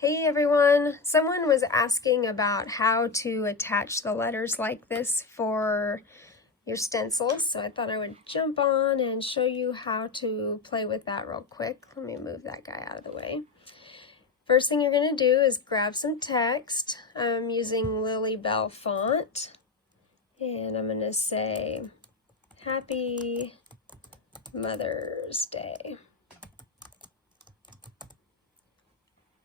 Hey everyone! Someone was asking about how to attach the letters like this for your stencils, so I thought I would jump on and show you how to play with that real quick. Let me move that guy out of the way. First thing you're going to do is grab some text. I'm using Lily Bell font, and I'm going to say, Happy Mother's Day.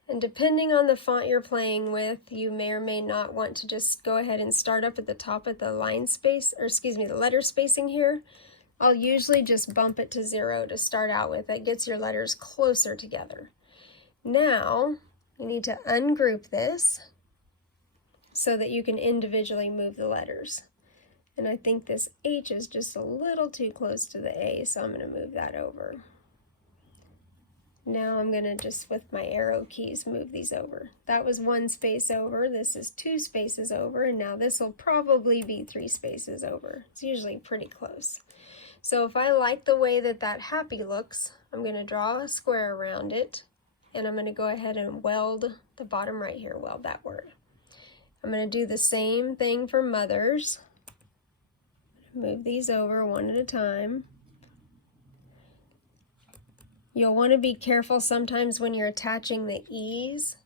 And depending on the font you're playing with, you may or may not want to just go ahead and start up at the top at the line space, or excuse me, the letter spacing here. I'll usually just bump it to 0 to start out with. That gets your letters closer together. Now, you need to ungroup this so that you can individually move the letters. And I think this H is just a little too close to the A, so I'm going to move that over. Now I'm going to just, with my arrow keys, move these over. That was 1 space over, this is 2 spaces over, and now this will probably be 3 spaces over. It's usually pretty close. So if I like the way that that happy looks, I'm going to draw a square around it, and I'm going to go ahead and weld the bottom right here, weld that word. I'm going to do the same thing for mothers. Move these over one at a time. You'll want to be careful sometimes when you're attaching the E's.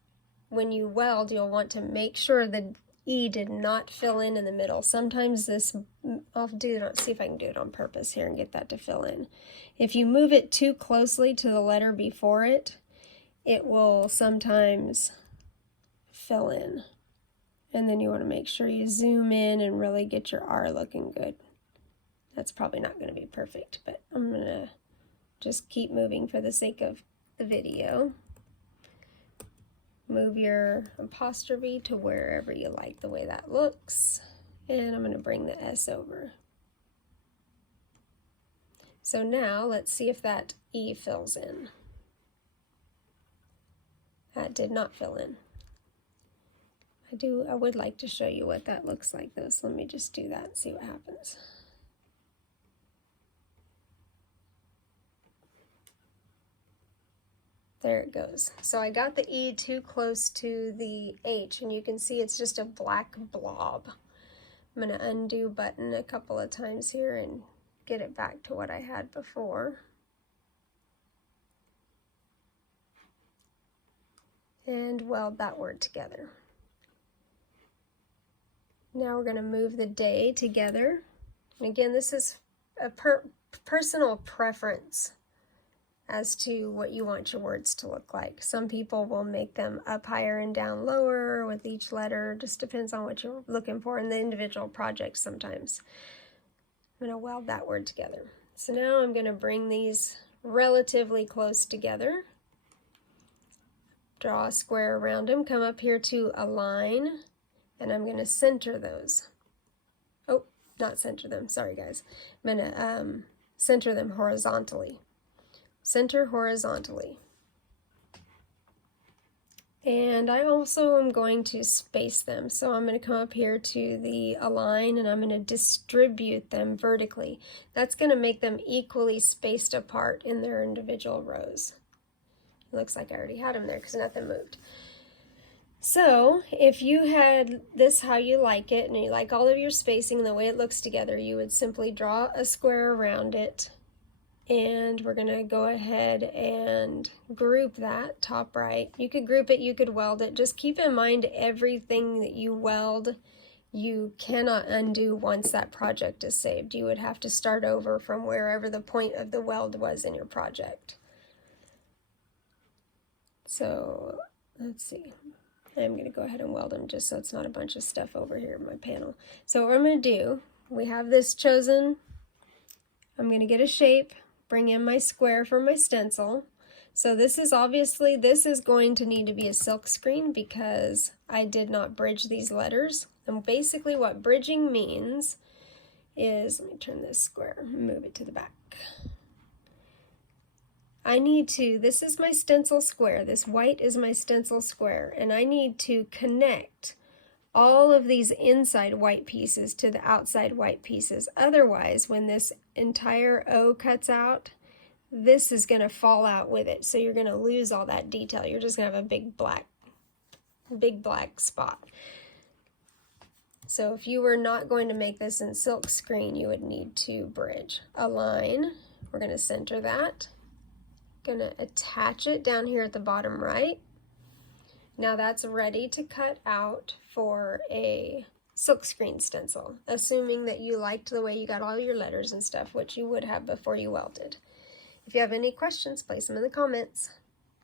When you weld, you'll want to make sure the E did not fill in the middle. Sometimes this, see if I can do it on purpose here and get that to fill in. If you move it too closely to the letter before it, it will sometimes fill in. And then you want to make sure you zoom in and really get your R looking good. That's probably not going to be perfect, but I'm going to just keep moving for the sake of the video. Move your apostrophe to wherever you like the way that looks. And I'm going to bring the S over. So now let's see if that E fills in. That did not fill in. I would like to show you what that looks like though, so let me just do that and see what happens. There it goes. So I got the E too close to the H, and you can see it's just a black blob. I'm going to undo button a couple of times here and get it back to what I had before. And weld that word together. Now we're going to move the day together. And again, this is a personal preference as to what you want your words to look like. Some people will make them up higher and down lower with each letter. Just depends on what you're looking for in the individual project sometimes. I'm going to weld that word together. So now I'm going to bring these relatively close together. Draw a square around them. Come up here to align, and I'm going to center those. Oh, not center them. Sorry, guys. I'm going to center them horizontally. Center horizontally. And I also am going to space them. So I'm going to come up here to the align and I'm going to distribute them vertically. That's going to make them equally spaced apart in their individual rows. It looks like I already had them there because nothing moved. So if you had this how you like it and you like all of your spacing and the way it looks together, you would simply draw a square around it. And we're going to go ahead and group that top right. You could group it, you could weld it. Just keep in mind everything that you weld, you cannot undo once that project is saved. You would have to start over from wherever the point of the weld was in your project. So let's see. I'm going to go ahead and weld them just so it's not a bunch of stuff over here in my panel. So what I'm going to do, we have this chosen. I'm going to get a shape. Bring in my square for my stencil. So this is going to need to be a silk screen because I did not bridge these letters. And basically what bridging means is, let me turn this square and move it to the back. This is my stencil square. This white is my stencil square, and I need to connect all of these inside white pieces to the outside white pieces. Otherwise, when this entire O cuts out, this is going to fall out with it. So you're going to lose all that detail. You're just going to have a big black big black spot. So if you were not going to make this in silk screen, you would need to bridge. Align, we're going to center that. Going to attach it down here at the bottom right. Now that's ready to cut out for a silkscreen stencil, assuming that you liked the way you got all your letters and stuff, which you would have before you welded. If you have any questions, place them in the comments.